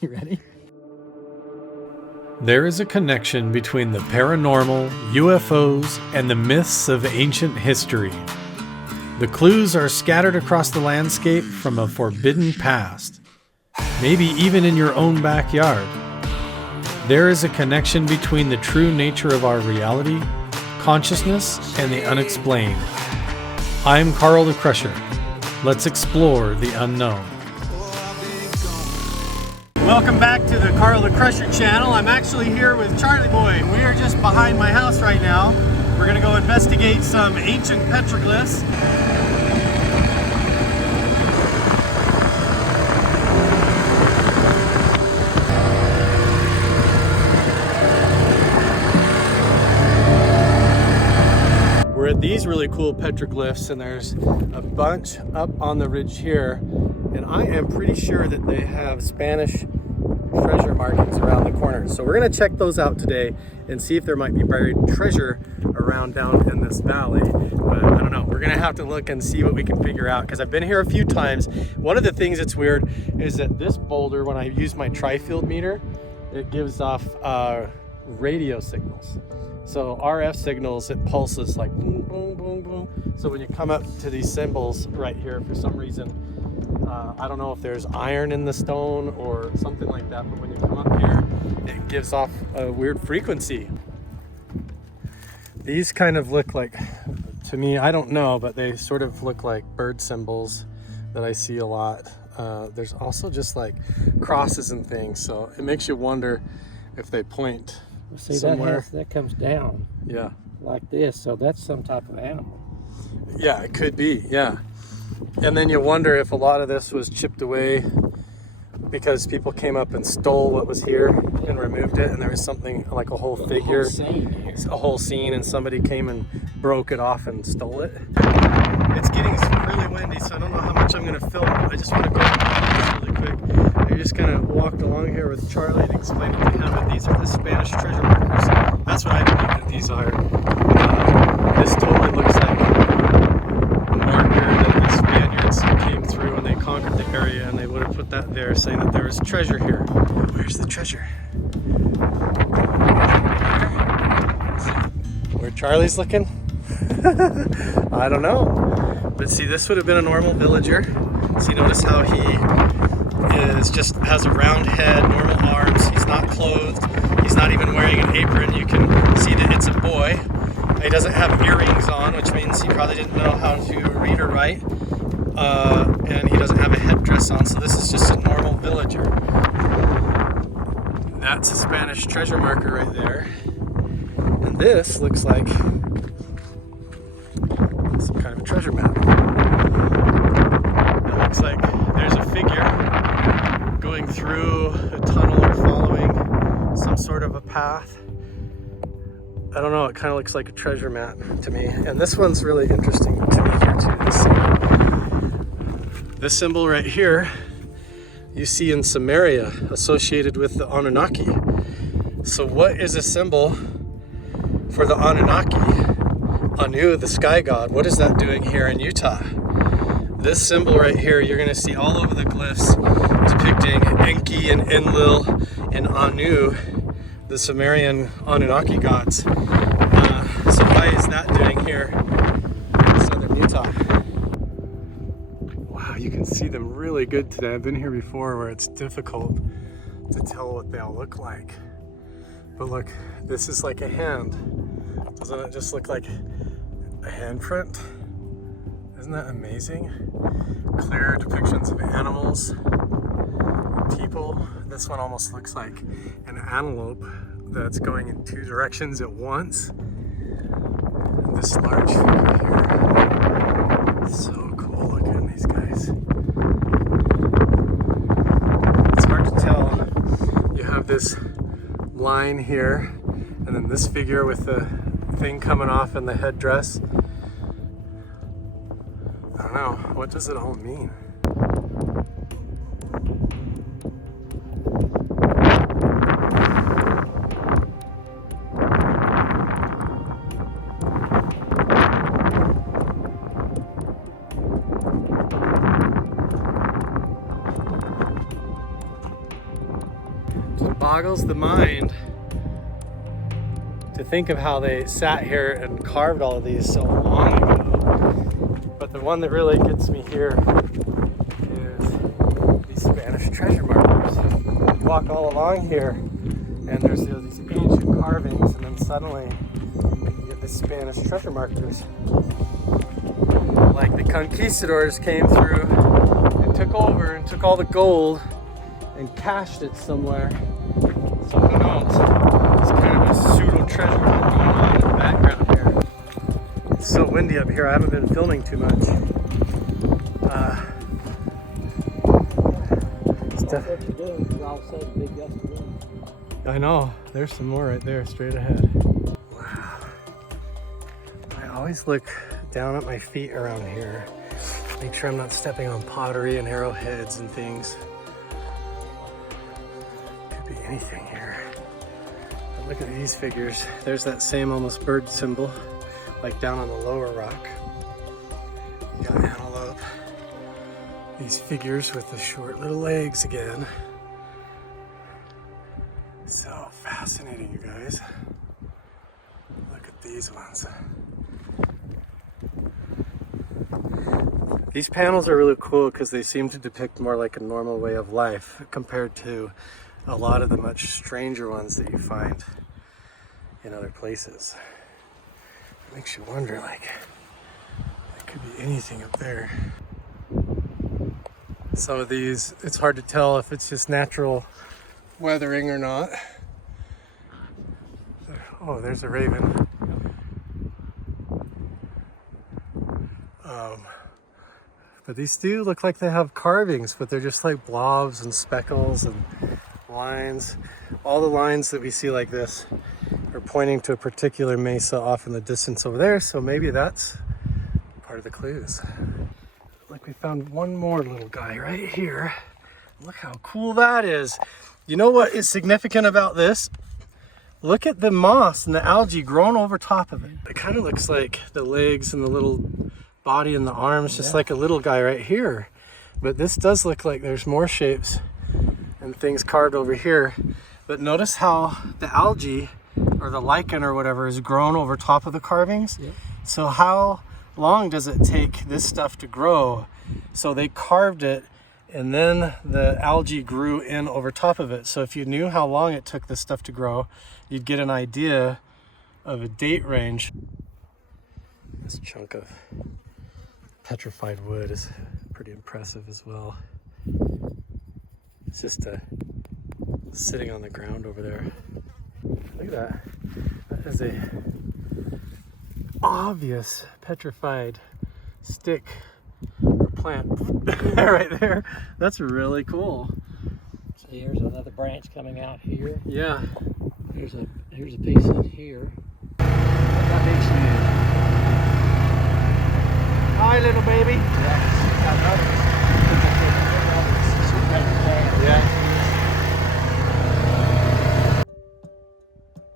You ready? There is a connection between the paranormal, UFOs, and the myths of ancient history. The clues are scattered across the landscape from a forbidden past, maybe even in your own backyard. There is a connection between the true nature of our reality, consciousness, and the unexplained. I'm Carl the Crusher. Let's explore the unknown. Welcome back to the Carl the Crusher channel. I'm actually here with Charlie Boy. We are just behind my house right now. We're gonna go investigate some ancient petroglyphs. We're at these really cool petroglyphs, and there's a bunch up on the ridge here, and I am pretty sure that they have Spanish treasure markings around the corners. So we're gonna check those out today and see if there might be buried treasure around down in this valley. But I don't know, we're gonna have to look and see what we can figure out, because I've been here a few times. One of the things that's weird is that this boulder, when I use my tri-field meter, it gives off radio signals. So RF signals, it pulses like boom, boom, boom, boom. So when you come up to these symbols right here, for some reason, I don't know if there's iron in the stone or something like that, but when you come up here, it gives off a weird frequency. These kind of look like, to me, I don't know, but they sort of look like bird symbols that I see a lot. There's also just like crosses and things, so it makes you wonder if they point See, somewhere. that comes down. Yeah. Like this, so that's some type of animal. Yeah, it could be, yeah. And then you wonder if a lot of this was chipped away because people came up and stole what was here and removed it, and there was something like a whole figure, a whole scene, and somebody came and broke it off and stole it. It's getting really windy, so I don't know how much I'm going to film. I just want to go really quick. I just kind of walked along here with Charlie and explained it to him that these are the Spanish treasure markers. That's what I believe that these are. This totally looks like a marker that the Spaniards came through when they conquered the area, and they would have put that there saying that there was treasure here. Where's the treasure? Where Charlie's looking? I don't know. But see, this would have been a normal villager. See, notice how he just has a round head, normal arms. He's not clothed. He's not even wearing an apron. You can see that it's a boy. He doesn't have earrings on, which means he probably didn't know how to read or write. And he doesn't have a headdress on, so this is just a normal villager. That's a Spanish treasure marker right there. And this looks like some kind of a treasure map. It looks like there's a figure going through a tunnel or following some sort of a path. I don't know, it kind of looks like a treasure map to me. And this one's really interesting to me here too. This symbol right here, you see in Samaria, associated with the Anunnaki. So what is a symbol for the Anunnaki? Anu, the sky god, what is that doing here in Utah? This symbol right here, you're going to see all over the glyphs depicting Enki and Enlil and Anu, the Sumerian Anunnaki gods. So why is that doing here in southern Utah? Wow, you can see them really good today. I've been here before where it's difficult to tell what they all look like. But look, this is like a hand. Doesn't it just look like a handprint? Isn't that amazing? Clear depictions of animals, people. This one almost looks like an antelope that's going in two directions at once. And this large figure here. So cool looking, these guys. It's hard to tell. You have this line here, and then this figure with the thing coming off in the headdress. I don't know, what does it all mean? Just boggles the mind to think of how they sat here and carved all of these so long ago. But the one that really gets me here is these Spanish treasure markers. You walk all along here and there's these ancient carvings, and then suddenly you get the Spanish treasure markers. Like the conquistadors came through and took over and took all the gold and cached it somewhere. So who knows? It's kind of a pseudo treasure going on in the background here. It's so windy up here, I haven't been filming too much. I know, there's some more right there, straight ahead. Wow. I always look down at my feet around here. Make sure I'm not stepping on pottery and arrowheads and things. Could be anything here. But look at these figures. There's that same almost bird symbol, like down on the lower rock. You got antelope. These figures with the short little legs again. So fascinating, you guys. Look at these ones. These panels are really cool because they seem to depict more like a normal way of life compared to a lot of the much stranger ones that you find in other places. It makes you wonder, like, there could be anything up there. Some of these, it's hard to tell if it's just natural weathering or not. Oh, there's a raven. But these do look like they have carvings, but they're just like blobs and speckles and lines. All the lines that we see like this are pointing to a particular mesa off in the distance over there, so maybe that's part of the clues. Like we found one more little guy right here. Look how cool that is. You know what is significant about this? Look at the moss and the algae growing over top of it. It kind of looks like the legs and the little body and the arms, just like a little guy right here. But this does look like there's more shapes and things carved over here. But notice how the algae or the lichen or whatever is grown over top of the carvings. Yep. So how long does it take this stuff to grow? So they carved it and then the algae grew in over top of it. So if you knew how long it took this stuff to grow, you'd get an idea of a date range. This chunk of petrified wood is pretty impressive as well. It's just sitting on the ground over there. Look at that. That is a obvious petrified stick or plant right there. That's really cool. So here's another branch coming out here. Yeah. Here's a piece in here. That makes me. Hi, little baby. Yeah.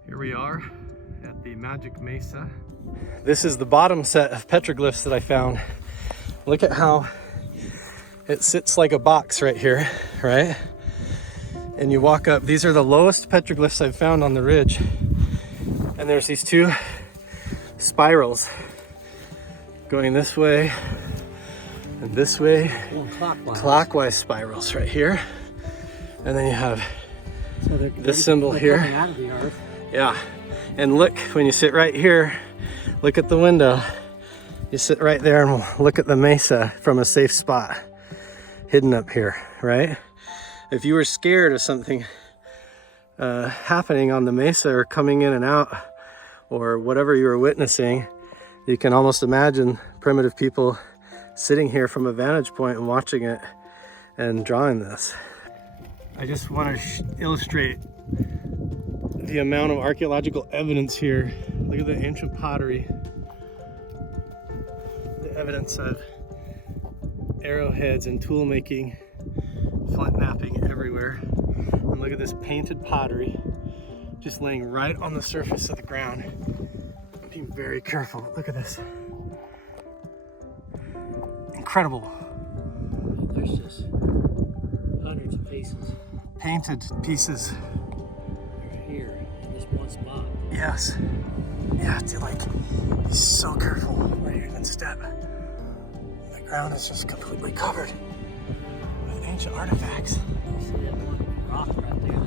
Here we are at the Magic Mesa. This is the bottom set of petroglyphs that I found. Look at how it sits like a box right here, right? And you walk up. These are the lowest petroglyphs I've found on the ridge. And there's these two spirals going this way and this way, clockwise spirals right here. And then you have this symbol here. Out of the earth. Yeah, and look, when you sit right here, look at the window. You sit right there and look at the mesa from a safe spot, hidden up here, right? If you were scared of something happening on the mesa or coming in and out or whatever you were witnessing, you can almost imagine primitive people sitting here from a vantage point and watching it and drawing this. I just want to illustrate the amount of archaeological evidence here. Look at the ancient pottery. The evidence of arrowheads and tool making, flint knapping everywhere. And look at this painted pottery just laying right on the surface of the ground. Being very careful. Look at this. Incredible. There's just hundreds of pieces. Painted pieces. one spot. Yes. You have to like be so careful where you even step. The ground is just completely covered with ancient artifacts. See that one rock right there?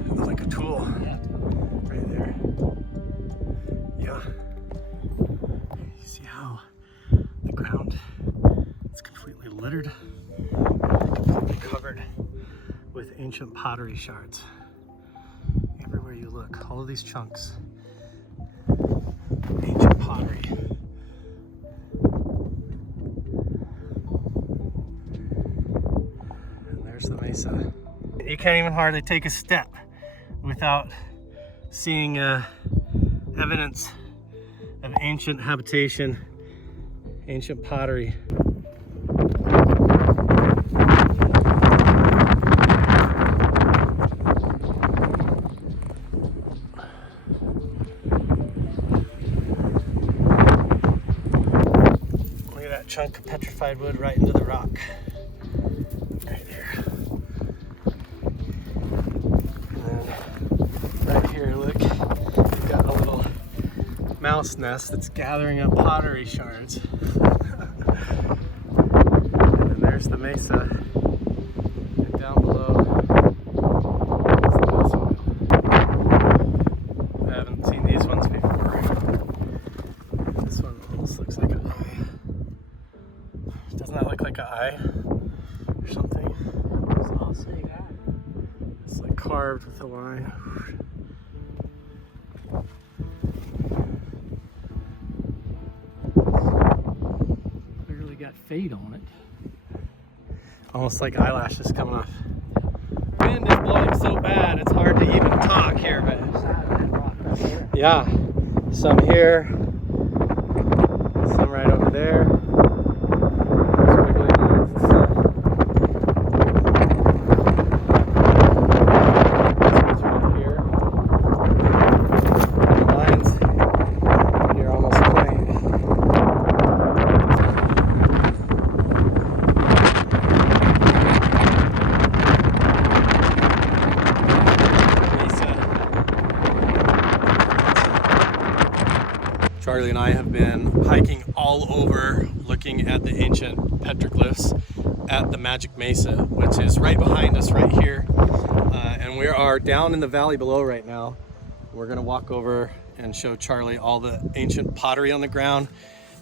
It looks like a tool Yeah. right there. Yeah. You see how the ground is completely littered, completely covered with ancient pottery shards. Everywhere you look, all of these chunks, ancient pottery. And there's the mesa. You can't even hardly take a step without seeing evidence of ancient habitation, ancient pottery. Look at that chunk of petrified wood right into the rock. Right there. And then right here, look, we've got a little mouse nest that's gathering up pottery shards. And there's the mesa. And down below is the mesa wheel. I haven't seen these ones before. This one almost looks like an eye. Doesn't that look like an eye or something? I'll say that. It's like carved with a line. Clearly got fade on it. Almost like eyelashes coming off. Wind is blowing so bad it's hard to even talk here, but Side of that rock right there. yeah, some here, some right over there. Squiggly lines and stuff. This one's right here. And the lines, and you're almost plain. Charlie and I have been hiking all over looking at the ancient petroglyphs at the Magic Mesa, which is right behind us right here. And we are down in the valley below right now. We're gonna walk over and show Charlie all the ancient pottery on the ground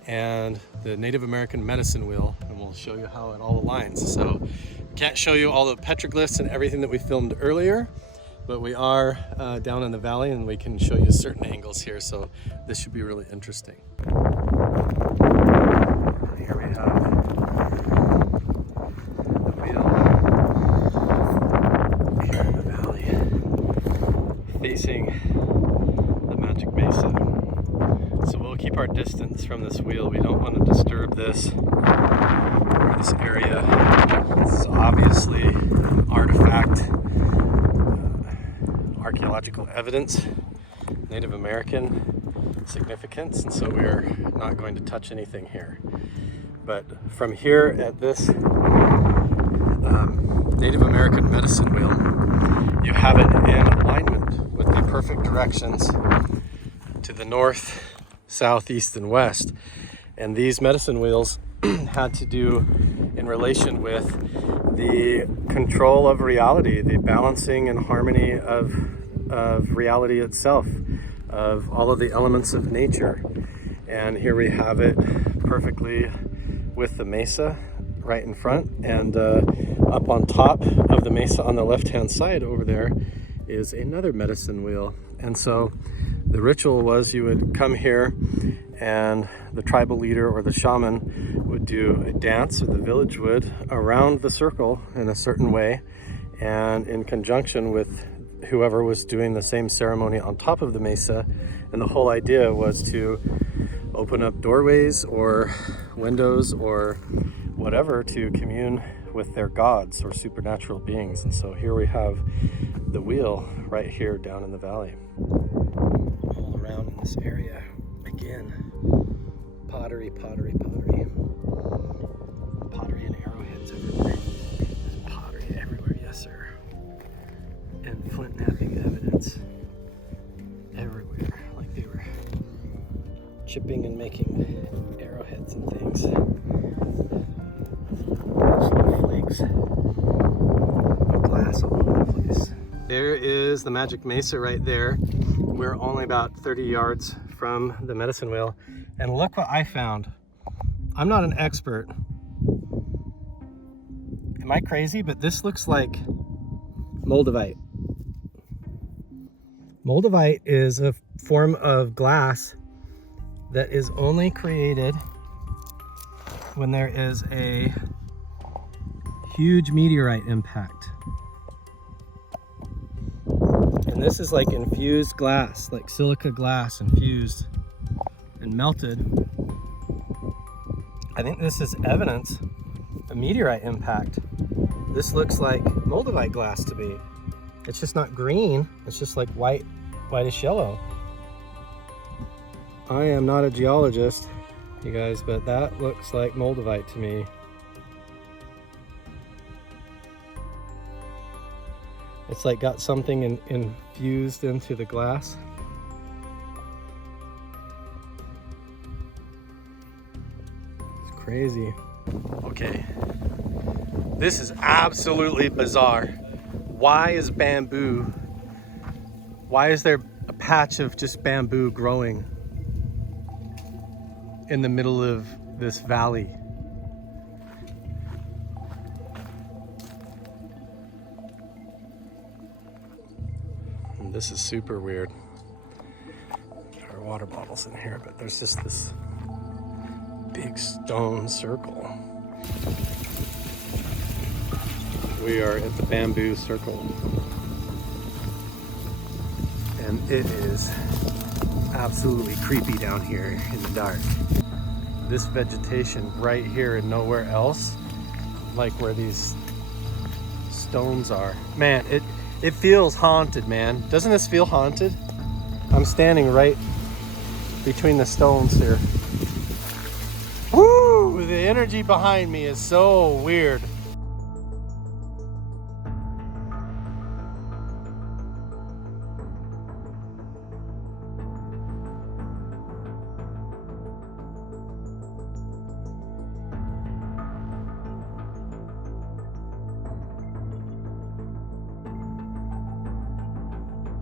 and the Native American medicine wheel, and we'll show you how it all aligns. So can't show you all the petroglyphs and everything that we filmed earlier, but we are down in the valley and we can show you certain angles here, so this should be really interesting. Here we have the wheel here in the valley facing the Magic Mesa. So we'll keep our distance from this wheel. We don't want to disturb this or this area. This is obviously an artifact, archaeological evidence, Native American significance, and so we're not going to touch anything here. But from here at this Native American medicine wheel, you have it in alignment with the perfect directions to the north, south, east, and west. And these medicine wheels had to do in relation with the control of reality, the balancing and harmony of reality itself, of all of the elements of nature. And here we have it perfectly with the mesa right in front, and up on top of the mesa on the left-hand side over there is another medicine wheel. And so the ritual was you would come here and the tribal leader or the shaman would do a dance, or the village would, around the circle in a certain way, and in conjunction with whoever was doing the same ceremony on top of the mesa. And the whole idea was to open up doorways or windows or whatever to commune with their gods or supernatural beings. And so here we have the wheel right here down in the valley. All around in this area, again, pottery, pottery, pottery. Pottery and arrowheads everywhere. There's pottery everywhere, yes sir. And flint knapping evidence. everywhere, like they were chipping and making arrowheads and things. Flakes of glass all over the place. There is the Magic Mesa right there. We're only about 30 yards from the medicine wheel. And look what I found. I'm not an expert. Am I crazy? But this looks like moldavite. Moldavite is a form of glass that is only created when there is a huge meteorite impact. And this is like infused glass, like silica glass infused and melted. I think this is evidence of meteorite impact. This looks like moldavite glass to me. It's just not green, it's just like whitish yellow. I am not a geologist, you guys, but that looks like moldavite to me. It's like got something infused into the glass. It's crazy. Okay, this is absolutely bizarre. Why is there a patch of just bamboo growing in the middle of this valley? And this is super weird. Get our water bottles in here, but there's just this big stone circle. We are at the bamboo circle. And it is absolutely creepy down here in the dark. This vegetation right here and nowhere else, like where these stones are. Man, it feels haunted, man. Doesn't this feel haunted? I'm standing right between the stones here. Woo! The energy behind me is so weird.